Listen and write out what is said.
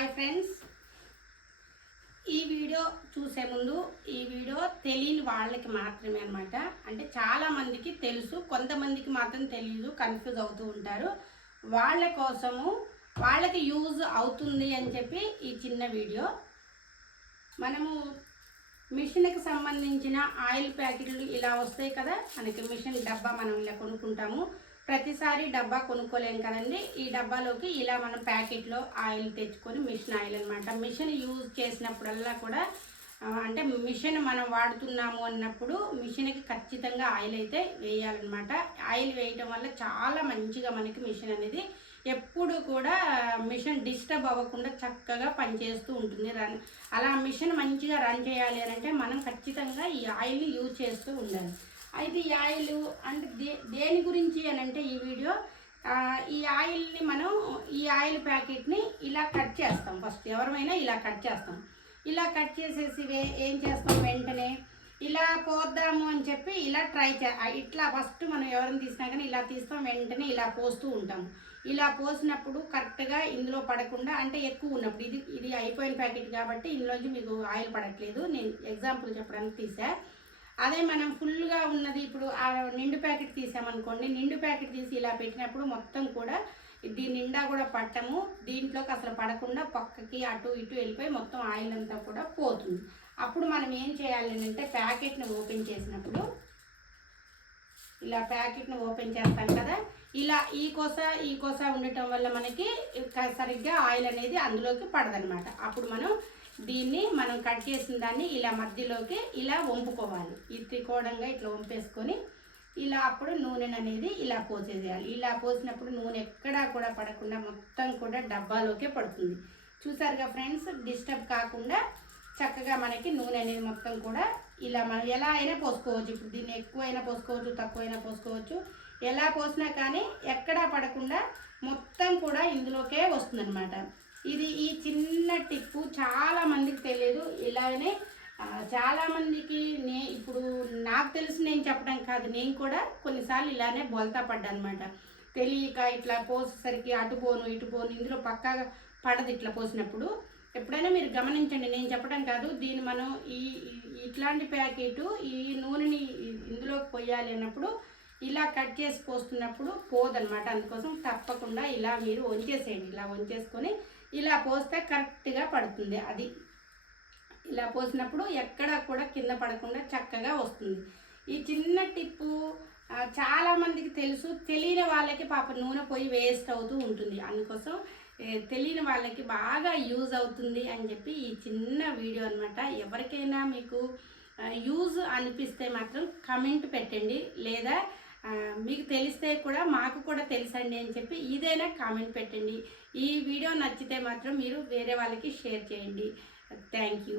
Hi friends, ఈ video చూసే ముందు ఈ వీడియో తెలియని వాళ్ళకి మాత్రమే అనమాట. అంటే చాలామందికి తెలుసు, కొంతమందికి మాత్రం తెలియదు, కన్ఫ్యూజ్ అవుతూ ఉంటారు. వాళ్ళ కోసము వాళ్ళకి యూజ్ అవుతుంది అని చెప్పి ఈ చిన్న వీడియో. మనము మిషన్కి సంబంధించిన ఆయిల్ ప్యాకెట్లు ఇలా వస్తాయి కదా, మనకి మిషన్ డబ్బా మనం ఇలా కొనుక్కుంటాము. ప్రతిసారి డబ్బా కొనుక్కోలేం కదండి. ఈ డబ్బాలోకి ఇలా మనం ప్యాకెట్లో ఆయిల్ తెచ్చుకొని, మిషన్ ఆయిల్ అనమాట. మిషన్ యూజ్ చేసినప్పుడల్లా కూడా అంటే మిషన్ మనం వాడుతున్నాము అన్నప్పుడు మిషన్కి ఖచ్చితంగా ఆయిల్ అయితే వేయాలన్నమాట. ఆయిల్ వేయటం వల్ల చాలా మంచిగా మనకి మిషన్ అనేది ఎప్పుడు కూడా మిషన్ డిస్టర్బ్ అవ్వకుండా చక్కగా పనిచేస్తూ ఉంటుంది. అలా మిషన్ మంచిగా రన్ చేయాలి అని అంటే మనం ఖచ్చితంగా ఈ ఆయిల్ని యూజ్ చేస్తూ ఉండాలి. అయితే ఈ ఆయిల్ అంటే దేని గురించి అని అంటే ఈ వీడియో, ఈ ఆయిల్ని మనం ఈ ఆయిల్ ప్యాకెట్ని ఇలా కట్ చేస్తాం. ఫస్ట్ ఎవరైనా ఇలా కట్ చేస్తాం. ఇలా కట్ చేసేసి ఏం చేస్తాం, వెంటనే ఇలా పోద్దాము అని చెప్పి ఇలా ఇట్లా ఫస్ట్ మనం ఎవరిని తీసినా కానీ ఇలా తీస్తాం, వెంటనే ఇలా పోస్తూ ఉంటాం. ఇలా పోసినప్పుడు కరెక్ట్గా ఇందులో పడకుండా, అంటే ఎక్కువ ఉన్నప్పుడు, ఇది అయిపోయిన ప్యాకెట్ కాబట్టి ఇందులోంచి మీకు ఆయిల్ పడట్లేదు, నేను ఎగ్జాంపుల్ చెప్పడానికి తీసా. అదే మనం ఫుల్గా ఉన్నది, ఇప్పుడు ఆ నిండు ప్యాకెట్ తీసామనుకోండి, నిండు ప్యాకెట్ తీసి ఇలా పెట్టినప్పుడు మొత్తం కూడా దీని నిండా కూడా పట్టము, దీంట్లోకి అసలు పడకుండా పక్కకి అటు ఇటు వెళ్ళిపోయి మొత్తం ఆయిల్ అంతా కూడా పోతుంది. అప్పుడు మనం ఏం చేయాలి అంటే ప్యాకెట్ని ఓపెన్ చేసినప్పుడు ఇలా ప్యాకెట్ని ఓపెన్ చేస్తాం కదా, ఇలా ఈ కోస ఉండటం వల్ల మనకి సరిగ్గా ఆయిల్ అనేది అందులోకి పడదనమాట. అప్పుడు మనం కట్ చేసిన దాన్ని ఇలా మధ్యలోకి ఇలా వంపుకోవాలి. ఈ త్రికోణంగా ఇట్లా వంపేసుకొని ఇలా అప్పుడు నూనె అనేది ఇలా పోసేసేయాలి. ఇలా పోసినప్పుడు నూనె ఎక్కడా కూడా పడకుండా మొత్తం కూడా డబ్బాలోకే పడుతుంది. చూసారుగా ఫ్రెండ్స్, డిస్టర్బ్ కాకుండా చక్కగా మనకి నూనె అనేది మొత్తం కూడా ఇలా మనం ఎలా అయినా పోసుకోవచ్చు. ఇప్పుడు దీన్ని ఎక్కువైనా పోసుకోవచ్చు, తక్కువైనా పోసుకోవచ్చు. ఎలా పోసినా కానీ ఎక్కడా పడకుండా మొత్తం కూడా ఇందులోకే వస్తుందన్నమాట. ఈ చిన్న టిప్పు చాలామందికి తెలియదు. ఇలాగనే చాలామందికి ఇప్పుడు నాకు తెలిసి నేను చెప్పడం కాదు, నేను కూడా కొన్నిసార్లు ఇలానే బోల్తా పడ్డా అనమాట. తెలియక ఇట్లా పోసేసరికి అటు పోను ఇటు పోను, ఇందులో పక్కాగా పడదు ఇట్లా పోసినప్పుడు. ఎప్పుడైనా మీరు గమనించండి, నేను చెప్పడం కాదు. దీన్ని మనం ఇట్లాంటి ప్యాకెట్ ఈ నూనెని ఇందులోకి పోయాలి అన్నప్పుడు ఇలా కట్ చేసి పోస్తున్నప్పుడు పోదనమాట. అందుకోసం తప్పకుండా ఇలా మీరు వంచేసేయండి. ఇలా వంచేసుకొని ఇలా పోస్తే కరెక్ట్గా పడుతుంది. అది ఇలా పోసినప్పుడు ఎక్కడా కూడా కింద పడకుండా చక్కగా వస్తుంది. ఈ చిన్న టిప్పు చాలామందికి తెలుసు, తెలియని వాళ్ళకి పాప నూనె పోయి వేస్ట్ అవుతూ ఉంటుంది. అందుకోసం తెలియని వాళ్ళకి బాగా యూజ్ అవుతుంది అని చెప్పి ఈ చిన్న వీడియో అనమాట. ఎవరికైనా మీకు యూజ్ అనిపిస్తే మాత్రం కమెంట్ పెట్టండి, లేదా మీకు తెలిస్తే కూడా మాకు కూడా తెలుసండి అని చెప్పి ఇదైనా కామెంట్ పెట్టండి. ఈ వీడియో నచ్చితే మాత్రం మీరు వేరే వాళ్ళకి షేర్ చేయండి. Thank you.